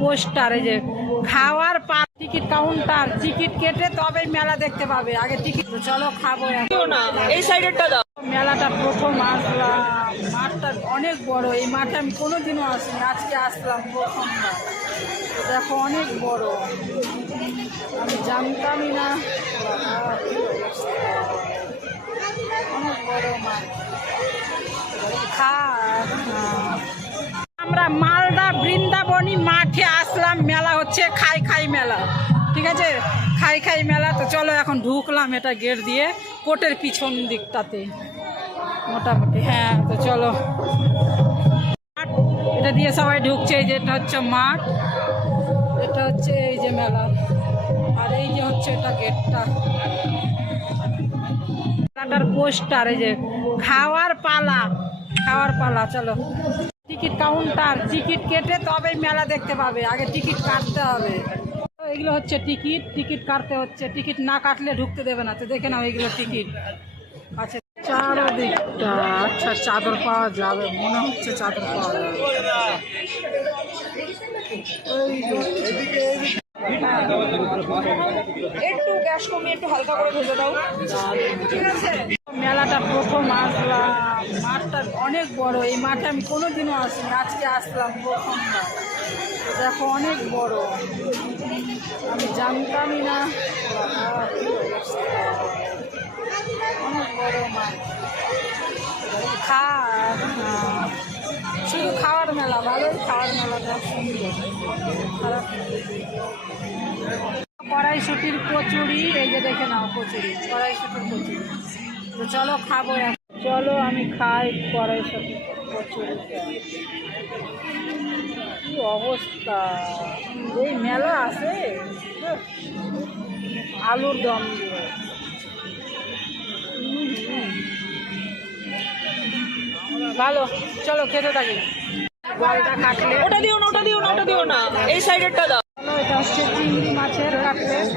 Poster, এই যে খাওয়ার টিকিট কাউন্টার, টিকিট কেটে তবে মেলা দেখতে পাবে, আগে টিকিট। চলো খাবো এই সাইডেরটা দাও। মেলাটা প্রথম আসলাম, মাঠটা অনেক বড়, এই মাঠে আমি কোনোদিনও আসিনি, আজকে আসলাম প্রথমবার। দেখো অনেক বড়, আমি জানতামই না, অনেক বড় মাঠ। আমরা মালদা বৃন্দাবনী মাঠে আসলাম, মেলা হচ্ছে খাই খাই মেলা, ঠিক আছে, খাই খাই মেলা। তো চলো এখন ঢুকলাম এটা গেট দিয়ে, কোর্টের পিছন দিকটাতে মোটামুটি। হ্যাঁ, তো চলো এটা দিয়ে সবাই ঢুকছে। এই যে এটা হচ্ছে মাঠ, এটা হচ্ছে এই যে মেলা, আর এই যে হচ্ছে এটা গেটটা, মেলাটার পোস্টার, এই যে খাওয়ার পালা। চলো টিকিট কাউন্টার, টিকিট কেটে তবে মেলা দেখতে পাবে, আগে টিকিট কাটতে হবে। এগুলো হচ্ছে টিকিট কাটতে হচ্ছে, টিকিট না কাটলে ঢুকতে দেবে না। তো দেখে নাও এগুলো টিকিট আছে চারদিকটা। আচ্ছা, চাদর পাওয়া যাবে, মনে হচ্ছে চাদর পাওয়া যাবে। একটু গ্যাস কমিয়ে একটু হালকা করে ভেজে দাও, ঠিক আছে। মেলাটা প্রথম আসলাম, মাঠটা অনেক বড়, এই মাঠে আমি কোনোদিনও আসিনি, আজকে আসলাম প্রথমবার। দেখো অনেক বড়, আমি জানতামই না, অনেক বড় মাঠ। শুধু খাওয়ার মেলা, ভালোই খাওয়ার মেলাটা সুন্দর, খারাপ। কড়াইশুটির কচুরি, এই যে দেখে নাও কচুরি, কড়াইশুটির কচুরি। তো চলো খাবো, চলো আমি খাই কড়াইশুটির কচুরি। কি অবস্থা, এই মেলা আছে আলুর দম দিয়ে। ভালো, চলো খেতে থাকি। বলটা কাটলে ওটা দিও না, ওটা দিও না, ওটা দিও না, এই সাইডেরটা দাও। এটা হচ্ছে চিংড়ি মাছের কাটলেট,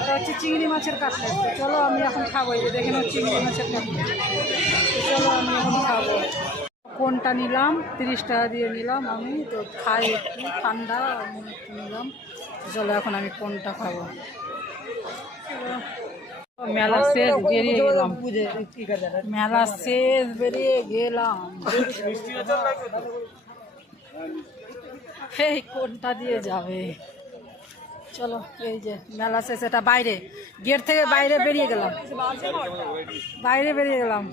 এটা হচ্ছে চিংড়ি মাছের কাটলেট। তো চলো আমি এখন খাবো, এই যে দেখে নাও চিংড়ি মাছের কাটলেট। চলো আমি এখন খাবো। কোনটা নিলাম, 30 টাকা দিয়ে নিলাম আমি, তো খাই একটু ঠান্ডা, আমি একটু নিলাম। চলো এখন আমি কোনটা খাবো। মেলা শেষ, বেরিয়ে গেলাম, মেলা শেষ বেরিয়ে গেলাম। এই কোনটা দিয়ে যাবে, চলো এই যে মেলা শেষ, এটা বাইরে গেট থেকে বাইরে বেরিয়ে গেলাম।